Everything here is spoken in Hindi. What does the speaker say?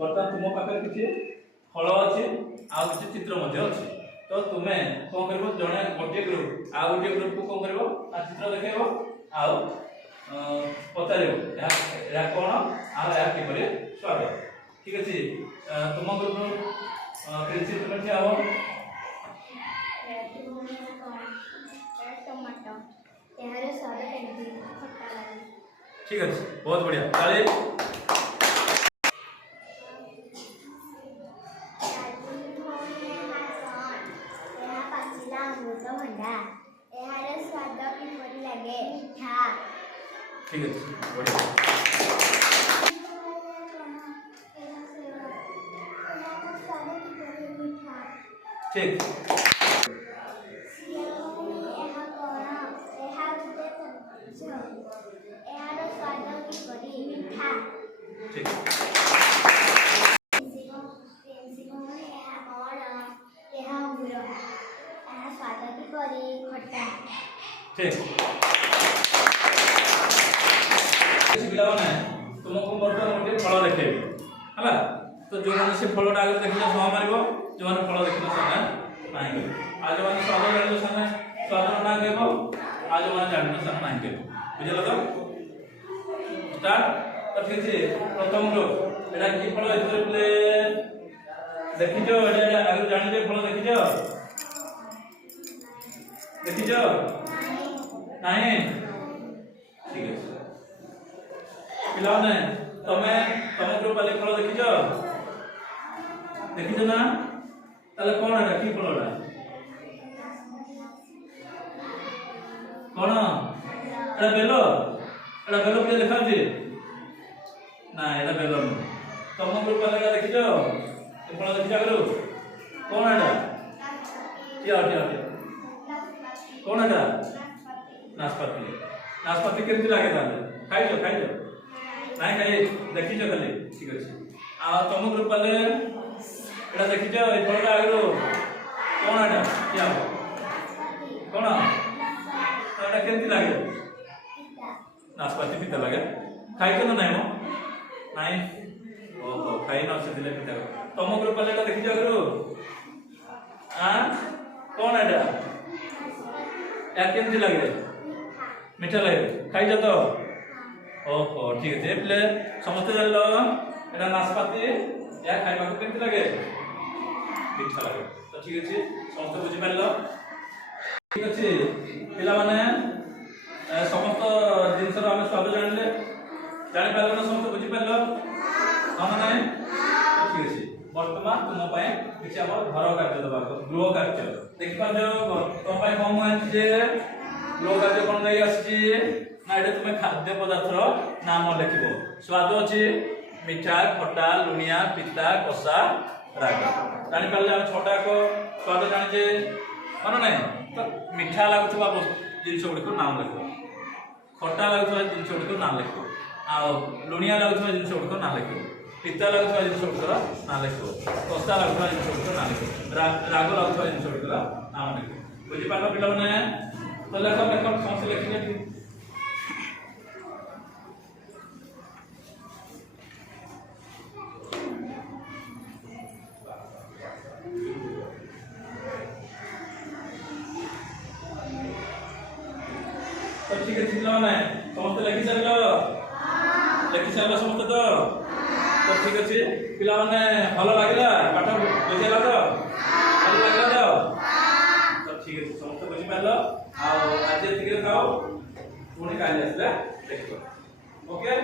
बर्तमान तुम पाखे किसी फल अच्छी आ किसी चित्र अच्छी तो तुम्हें कौन कर जड़े गोटे ग्रुप आ गोटे ग्रुप को कौन कर चित्र देखेब आ पचार कौन आपर स्वाद ठीक अच्छे तुम ग्रुप प्रिंसिपल ठिया हो ठीक अच्छे बहुत बढ़िया ताली ठीक है बढ़िया ठीक ठीक पिलाने तुमको बर्तमान गोटे फल देखेबी है तो जो मैंने से फलटा आगे देखिए सह मार जो मैंने फल देख ना आ जो मैंने स्वाद जान सामने स्वाद ना कह आ जो मैंने जान सामने ना कह बुझल तो स्टार्ट तो ठीक है प्रथम ग्रुप एटा की फल एथरे प्ले देखिजो एटा आगे जानिबे फल देखिजो नहीं ठीक है पिलाने तुम ग्रुप वाले फल देखिज ना ताले कौन है कि फलटा कौन एटा बेलो पे देखा ना एटा बेलो तुम ग्रुप वाले देखिज फल देखिज आगु कौन एटा कौन है नाशपाती केमती लगे खाई ना खाई देखी खाली ठीक अच्छे आ तुम ग्रुप वाले एटा देखिज ये फलटा आगु कौन है क्या कौन एटा केमती लगे नाशपाती पिता लगे खाई तो ना नाई ओहो खाई ना से पिता तुम ग्रुप वाले एटा देखिज आगु कौन है केमती लगे मीठा लगे खाई तो ओहो ठीक है प्ले समस्त जान एटा नाशपाती या खाइबा केमती लगे मीठा लगे तो ठीक अच्छे समस्त बुझी पार ठीक अच्छे पिला माने समस्त जिनस आम स्वाद जानले जानी पार ना समस्त बुझी पार हाँ ना ठीक अच्छे बर्तमान तुम किसी आम घर कार्य दबा गृह कार्य देखिए तुम कम आए गृह कार्य कौन नहीं आसी ना ये तुम खाद्य पदार्थ नाम लिख स्वाद अच्छी मीठा खटा लुणिया पिता कषा राग जापारे आम छटा को स्वाद जाने मान ना तो मीठा लगुवा जिन गुड़िक नाम लिख खटा लगुवा जिन गुड़िक नाम लिख आ लुणिया लगुवा जिन गुड़िक ना लिख पिता लगुवा जिन गुड़िकर ना लिख कषा लगुवा जिन गुड़िकर ना लिख राग लगुवा जिन गुड़िकर नाम लिख बुझीपार पिला तो लेख लेख समस्त लिखिए तो ठीक है पिलाने समस्त लिखि सारे समस्त तो ठीक अच्छे पिलाने भल लगे पाठ बुझेगा तो भल लगे तो ठीक है समस्त बुझीपार आज खाओ पुणी काले आसला देख ओके।